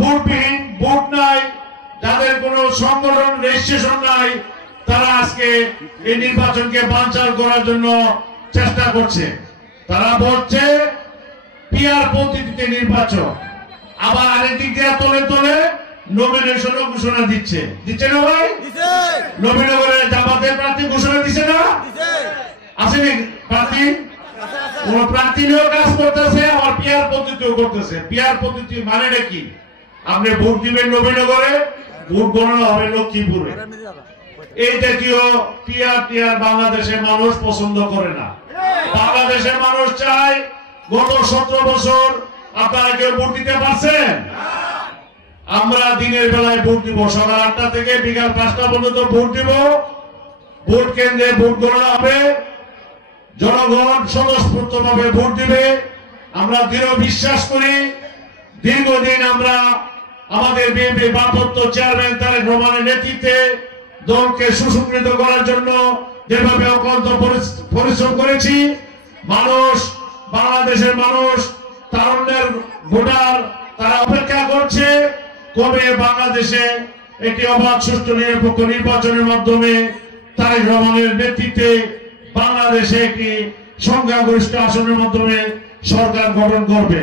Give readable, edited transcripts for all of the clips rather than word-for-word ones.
ভোটবিহীন, vote নাই, যাদের কোনো সংগঠন রেজিস্ট্রেশন নাই, তারা আজকে এই নির্বাচনকে বানচাল করার জন্য চেষ্টা করছে। তারা বলছে পিআর পদ্ধতিতে নির্বাচন, আবার আরেকদিক দিয়ে তলে তলে নমিনেশন ঘোষণা দিচ্ছে না ভাই? নবীনগরে জামাতের প্রার্থী ঘোষণা দিচ্ছে না? আসেনি প্রার্থী? কোন প্রার্থী নিয়েও কাজ করতেছে, আবার পিআর পদ্ধতিও করতেছে। পিআর পদ্ধতি মানে কি? আপনি ভোট দিবেন নবীনগরে, ভোট গণনা হবে লক্ষ্মীপুরে। এই জাতীয় পিআর বাংলাদেশের মানুষ পছন্দ করে না। বাংলাদেশের মানুষ চায় গত 17 বছর আপনারা কেউ ভোট দিতে পারছেন? আমরা দিনের বেলায় ভোট দিব, সকাল 8টা থেকে বিকাল 5টা পর্যন্ত ভোট দিব। ভোট কেন্দ্রে ভোট গণনা হবে, জনগণ স্বতঃস্ফূর্তভাবে ভোট দিবে। আমরা দৃঢ় বিশ্বাস করি, দীর্ঘদিন আমরা আমাদের বিএনপি ভারপ্রাপ্ত চেয়ারম্যান তারেক রহমানের নেতৃত্বে দলকে সুসংগঠিত করার জন্য যেভাবে অক্লান্ত পরিশ্রম করেছি, মানুষ, বাংলাদেশের মানুষ, তারুণ্যের ভোটার, তারা অপেক্ষা করছে কবে বাংলাদেশে একটি অবাধ, সুষ্ঠু, নিরপেক্ষ নির্বাচনের মাধ্যমে তারেক রহমানের নেতৃত্বে বাংলাদেশে একটি সংখ্যাগরিষ্ঠ আসনের মাধ্যমে সরকার গঠন করবে।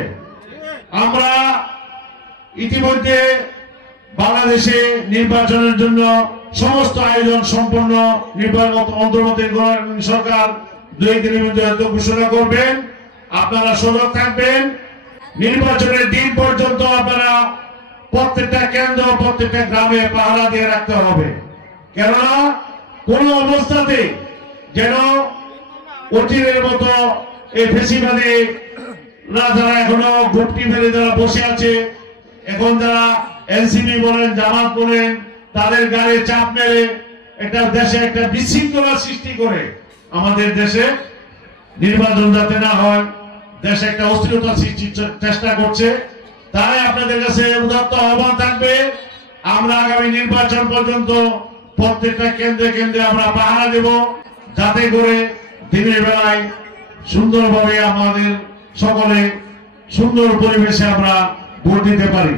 আমরা ইতিমধ্যে বাংলাদেশে নির্বাচনের জন্য সমস্ত আয়োজন সম্পন্ন, নির্বাচন অন্তর্বর্তীকালীন সরকার 2 দিনের মধ্যে হয়তো ঘোষণা করবেন। আপনারা সজাগ থাকবেন। নির্বাচনের দিন পর্যন্ত আপনারা প্রত্যেকটা কেন্দ্র, প্রত্যেকটা গ্রামে পাহারা দিয়ে রাখতে হবে। কেননা কোন অবস্থাতে যেন অচিরের মতো এই ফেসিবাদী যারা এখনো ঘুপটি মেরে যারা বসে আছে, এখন যারা এনসিপি বলেন, জামাত বলেন, তাদের গাড়ি চাপ মেরে একটা দেশে একটা বিশৃঙ্খলা সৃষ্টি করে আমাদের দেশে নির্বাচন যাতে না হয়, দেশে একটা অস্থিরতা সৃষ্টির চেষ্টা করছে। তাই আপনাদের কাছে উদাত্ত আহ্বান থাকবে, আমরা আগামী নির্বাচন পর্যন্ত প্রত্যেকটা কেন্দ্রে কেন্দ্রে আমরা পাহারা দেব, যাতে করে দিনের বেলায় সুন্দরভাবে আমাদের সকলে সুন্দর পরিবেশে আমরা ভোট দিতে পারি।